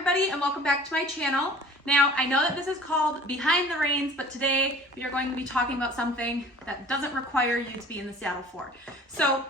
everybody, and welcome back to my channel. Now, I know that this is called Behind the Reins, but today we are going to be talking about something that doesn't require you to be in the saddle for. So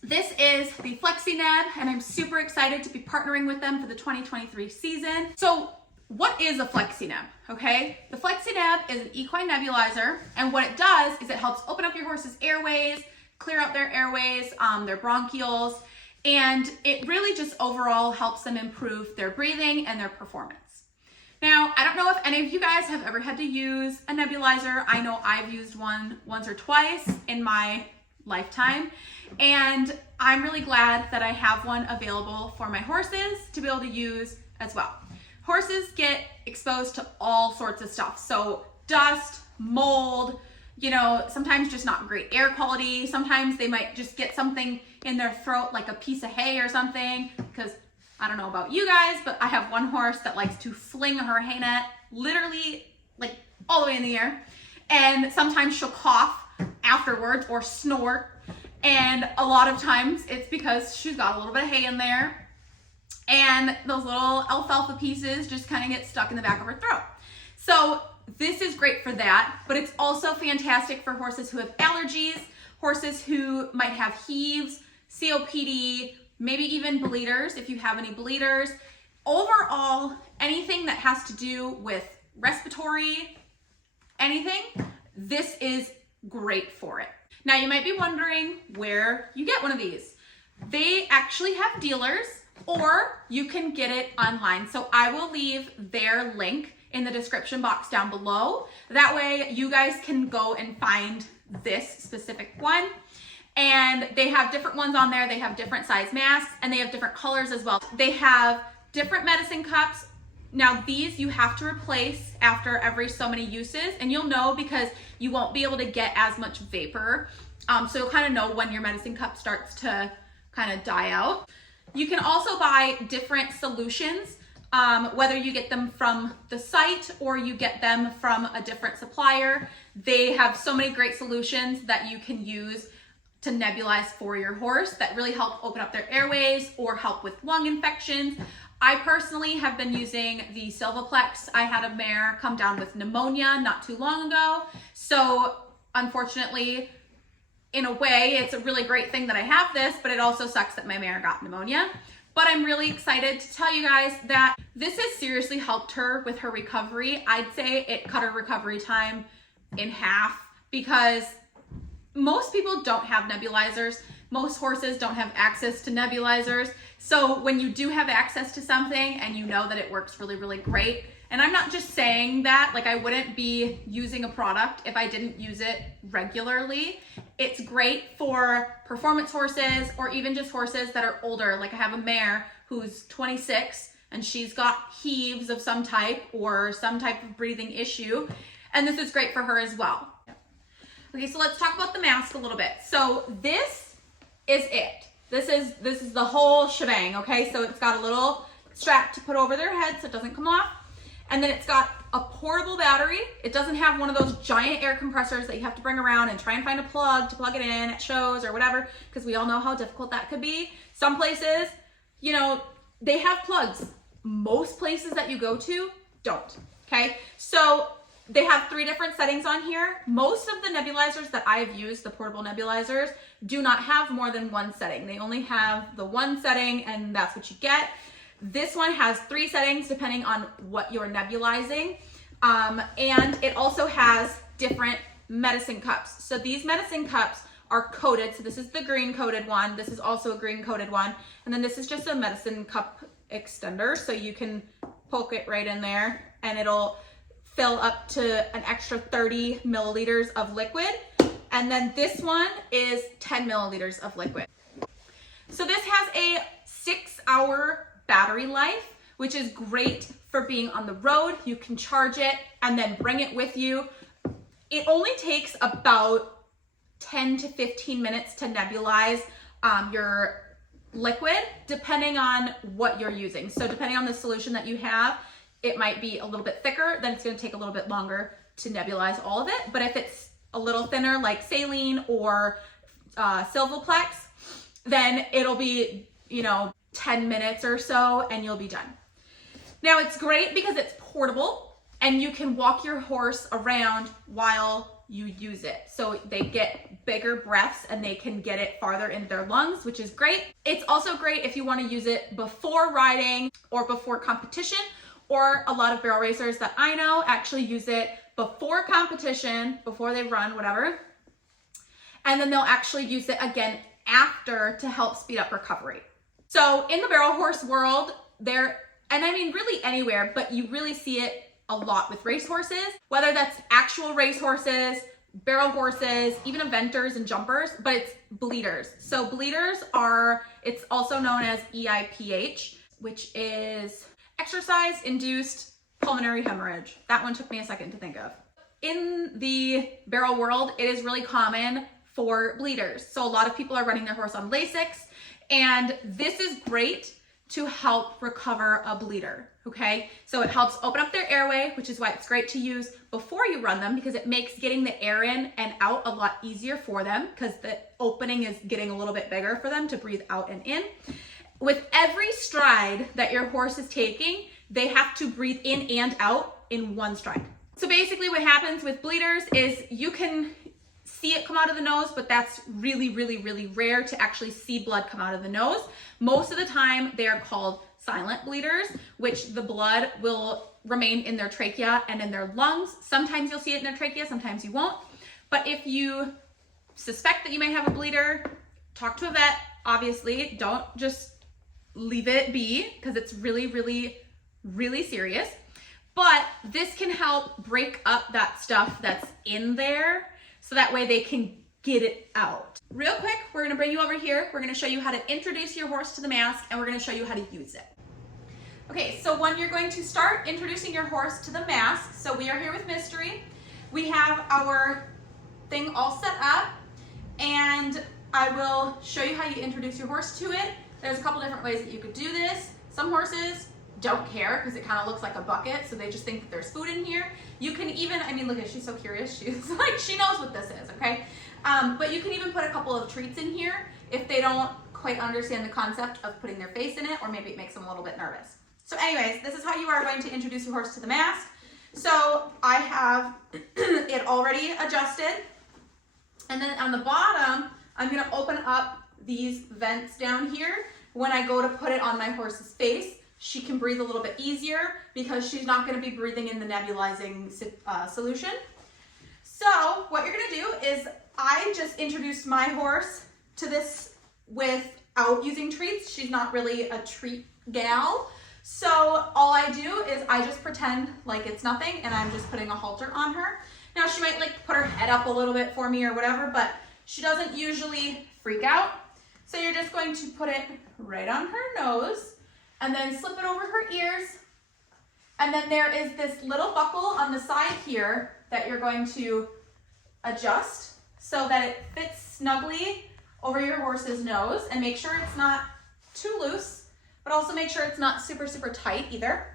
this is the Flexineb, and I'm super excited to be partnering with them for the 2023 season. So what is a Flexineb? Okay, the Flexineb is an equine nebulizer, and what it does is it helps open up your horse's airways, clear out their airways, their bronchioles, and it really just overall helps them improve their breathing and their performance. Now, I don't know if any of you guys have ever had to use a nebulizer. I know I've used one once or twice in my lifetime, and I'm really glad that I have one available for my horses to be able to use as well. Horses get exposed to all sorts of stuff. So dust, mold, sometimes just not great air quality. Sometimes they might just get something in their throat, like a piece of hay or something, because I don't know about you guys, but I have one horse that likes to fling her hay net literally like all the way in the air. And sometimes she'll cough afterwards or snort. And a lot of times it's because she's got a little bit of hay in there and those little alfalfa pieces just kind of get stuck in the back of her throat. So this is great for that, but it's also fantastic for horses who have allergies, horses who might have heaves, COPD, maybe even bleeders, if you have any bleeders. Overall, anything that has to do with respiratory, anything, this is great for it. Now, you might be wondering where you get one of these. They actually have dealers, or you can get it online. So I will leave their link in the description box down below. That way you guys can go and find this specific one. And they have different ones on there. They have different size masks, and they have different colors as well. They have different medicine cups. Now these you have to replace after every so many uses, and you'll know because you won't be able to get as much vapor. So you'll kind of know when your medicine cup starts to kind of die out. You can also buy different solutions, whether you get them from the site or you get them from a different supplier. They have so many great solutions that you can use to nebulize for your horse that really help open up their airways or help with lung infections. I personally have been using the Silvaplex. I had a mare come down with pneumonia not too long ago. So unfortunately, in a way, it's a really great thing that I have this, but it also sucks that my mare got pneumonia. But I'm really excited to tell you guys that this has seriously helped her with her recovery. I'd say it cut her recovery time in half because most people don't have nebulizers. Most horses don't have access to nebulizers. So when you do have access to something and you know that it works really, really great, and I'm not just saying that, like I wouldn't be using a product if I didn't use it regularly. It's great for performance horses or even just horses that are older. Like I have a mare who's 26 and she's got heaves of some type or some type of breathing issue. And this is great for her as well. Okay, so let's talk about the mask a little bit. So this is it. This is the whole shebang, okay? So it's got a little strap to put over their head so it doesn't come off. And then it's got a portable battery. It doesn't have one of those giant air compressors that you have to bring around and try and find a plug to plug it in at shows or whatever, because we all know how difficult that could be. Some places, they have plugs. Most places that you go to don't, okay? So they have 3 different settings on here. Most of the nebulizers that I've used, the portable nebulizers, do not have more than one setting. They only have the one setting, and that's what you get. This one has 3 settings depending on what you're nebulizing. And it also has different medicine cups. So these medicine cups are coated. So this is the green coated one. This is also a green coated one. And then this is just a medicine cup extender. So you can poke it right in there and it'll fill up to an extra 30 milliliters of liquid. And then this one is 10 milliliters of liquid. So this has a 6-hour battery life, which is great for being on the road. You can charge it and then bring it with you. It only takes about 10 to 15 minutes to nebulize your liquid, depending on what you're using. So depending on the solution that you have, it might be a little bit thicker, then it's going to take a little bit longer to nebulize all of it. But if it's a little thinner, like saline or Silvaplex, then it'll be, 10 minutes or so and you'll be done. Now it's great because it's portable and you can walk your horse around while you use it. So they get bigger breaths and they can get it farther into their lungs, which is great. It's also great if you want to use it before riding or before competition, or a lot of barrel racers that I know actually use it before competition, before they run, whatever. And then they'll actually use it again after to help speed up recovery. So in the barrel horse world, and I mean really anywhere, but you really see it a lot with race horses, whether that's actual race horses, barrel horses, even eventers and jumpers, but it's bleeders. So bleeders it's also known as EIPH, which is exercise-induced pulmonary hemorrhage. That one took me a second to think of. In the barrel world, it is really common for bleeders. So a lot of people are running their horse on Lasix, and this is great to help recover a bleeder, okay? So it helps open up their airway, which is why it's great to use before you run them, because it makes getting the air in and out a lot easier for them, because the opening is getting a little bit bigger for them to breathe out and in. With every stride that your horse is taking, they have to breathe in and out in one stride. So basically what happens with bleeders is you can see it come out of the nose, but that's really, really, really rare to actually see blood come out of the nose. Most of the time they are called silent bleeders, which the blood will remain in their trachea and in their lungs. Sometimes you'll see it in their trachea, sometimes you won't. But if you suspect that you may have a bleeder, talk to a vet. Obviously, don't just leave it be, because it's really, really, really serious. But this can help break up that stuff that's in there, so that way they can get it out. Real quick, we're gonna bring you over here. We're gonna show you how to introduce your horse to the mask, and we're gonna show you how to use it. Okay, so when you're going to start introducing your horse to the mask, so we are here with Mystery. We have our thing all set up, and I will show you how you introduce your horse to it. There's a couple different ways that you could do this. Some horses don't care because it kind of looks like a bucket, so they just think that there's food in here. You can even, I mean, look at, she's so curious. She's like, she knows what this is, okay? But you can even put a couple of treats in here if they don't quite understand the concept of putting their face in it, or maybe it makes them a little bit nervous. So anyways, this is how you are going to introduce your horse to the mask. So I have it already adjusted. And then on the bottom, I'm gonna open up these vents down here. When I go to put it on my horse's face, she can breathe a little bit easier because she's not going to be breathing in the nebulizing solution. So what you're going to do is, I just introduced my horse to this without using treats. She's not really a treat gal. So all I do is I just pretend like it's nothing, and I'm just putting a halter on her. Now she might like put her head up a little bit for me or whatever, but she doesn't usually freak out. So you're just going to put it right on her nose and then slip it over her ears. And then there is this little buckle on the side here that you're going to adjust so that it fits snugly over your horse's nose, and make sure it's not too loose, but also make sure it's not super, super tight either.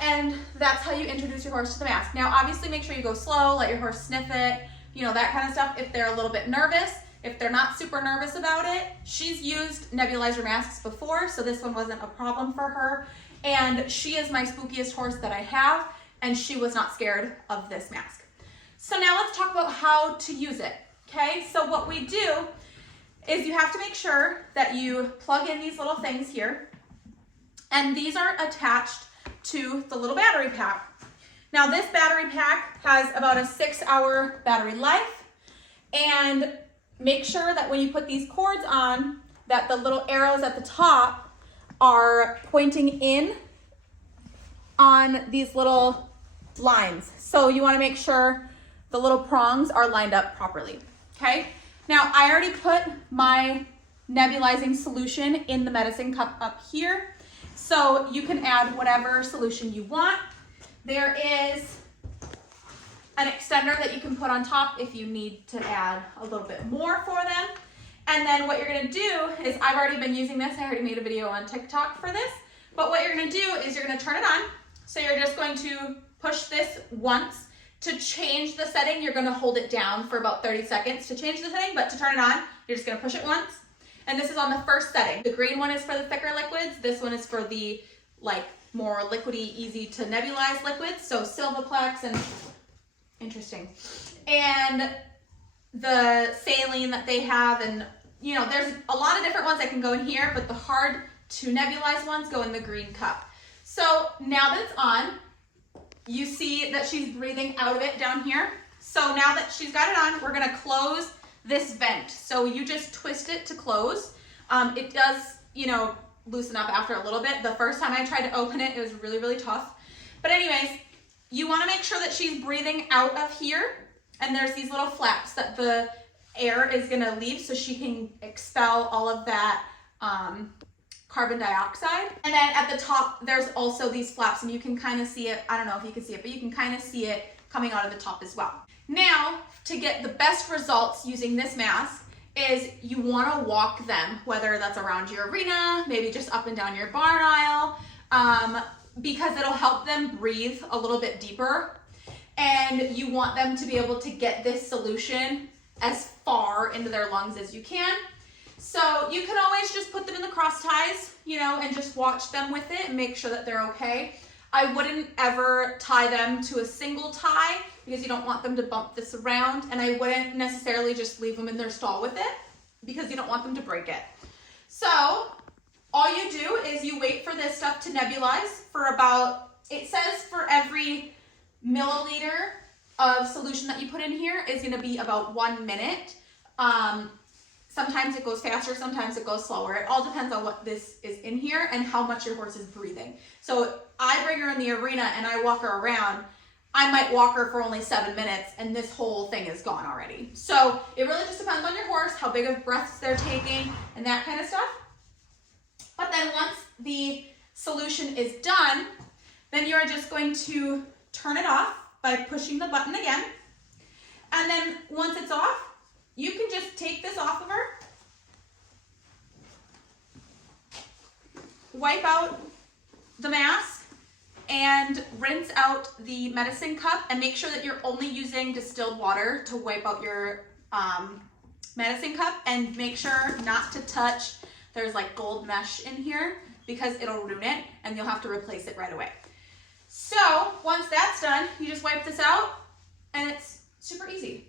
And that's how you introduce your horse to the mask. Now, obviously make sure you go slow, let your horse sniff it, you know, that kind of stuff. If they're a little bit nervous, if they're not super nervous about it, she's used nebulizer masks before, so this one wasn't a problem for her. And she is my spookiest horse that I have, and she was not scared of this mask. So now let's talk about how to use it, okay? So what we do is you have to make sure that you plug in these little things here, and these are attached to the little battery pack. Now this battery pack has about a 6-hour battery life, and make sure that when you put these cords on, that the little arrows at the top are pointing in on these little lines. So you want to make sure the little prongs are lined up properly, okay? Now I already put my nebulizing solution in the medicine cup up here, so you can add whatever solution you want. There is an extender that you can put on top if you need to add a little bit more for them. And then what you're gonna do is, I've already been using this, I already made a video on TikTok for this, but what you're gonna do is you're gonna turn it on. So you're just going to push this once. To change the setting, you're gonna hold it down for about 30 seconds to change the setting, but to turn it on, you're just gonna push it once. And this is on the first setting. The green one is for the thicker liquids, this one is for the like more liquidy, easy to nebulize liquids. So Silvaplex and interesting. And the saline that they have, and you know, there's a lot of different ones that can go in here, but the hard to nebulize ones go in the green cup. So now that it's on, you see that she's breathing out of it down here. So now that she's got it on, we're gonna close this vent. So you just twist it to close. It does, you know, loosen up after a little bit. The first time I tried to open it, it was really, really tough. But anyways, you wanna make sure that she's breathing out of here, and there's these little flaps that the air is gonna leave so she can expel all of that carbon dioxide. And then at the top, there's also these flaps, and you can kind of see it. I don't know if you can see it, but you can kind of see it coming out of the top as well. Now, to get the best results using this mask is you want to walk them, whether that's around your arena, maybe just up and down your barn aisle, because it'll help them breathe a little bit deeper. And you want them to be able to get this solution as far into their lungs as you can. So you can always just put them in the cross ties, you know, and just watch them with it and make sure that they're okay. I wouldn't ever tie them to a single tie because you don't want them to bump this around, and I wouldn't necessarily just leave them in their stall with it because you don't want them to break it. So all you do is you wait for this stuff to nebulize for about, it says for every milliliter of solution that you put in here is going to be about 1 minute. Sometimes it goes faster, sometimes it goes slower. It all depends on what this is in here and how much your horse is breathing. So I bring her in the arena and I walk her around. I might walk her for only 7 minutes and this whole thing is gone already. So it really just depends on your horse, how big of breaths they're taking and that kind of stuff. But then once the solution is done, then you're just going to turn it off by pushing the button again. And then once it's off, you can just take this off of her, wipe out the mask, and rinse out the medicine cup, and make sure that you're only using distilled water to wipe out your medicine cup, and make sure not to touch, there's like gold mesh in here because it'll ruin it and you'll have to replace it right away. So once that's done, you just wipe this out and it's super easy.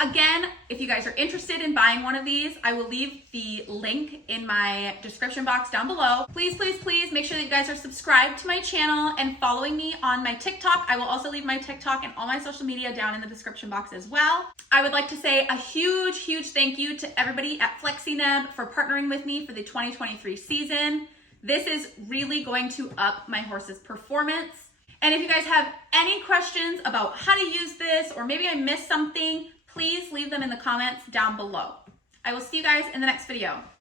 Again, if you guys are interested in buying one of these, I will leave the link in my description box down below. Please, please, please make sure that you guys are subscribed to my channel and following me on my TikTok. I will also leave my TikTok and all my social media down in the description box as well. I would like to say a huge, huge thank you to everybody at Flexineb for partnering with me for the 2023 season. This is really going to up my horse's performance. And if you guys have any questions about how to use this, or maybe I missed something, please leave them in the comments down below. I will see you guys in the next video.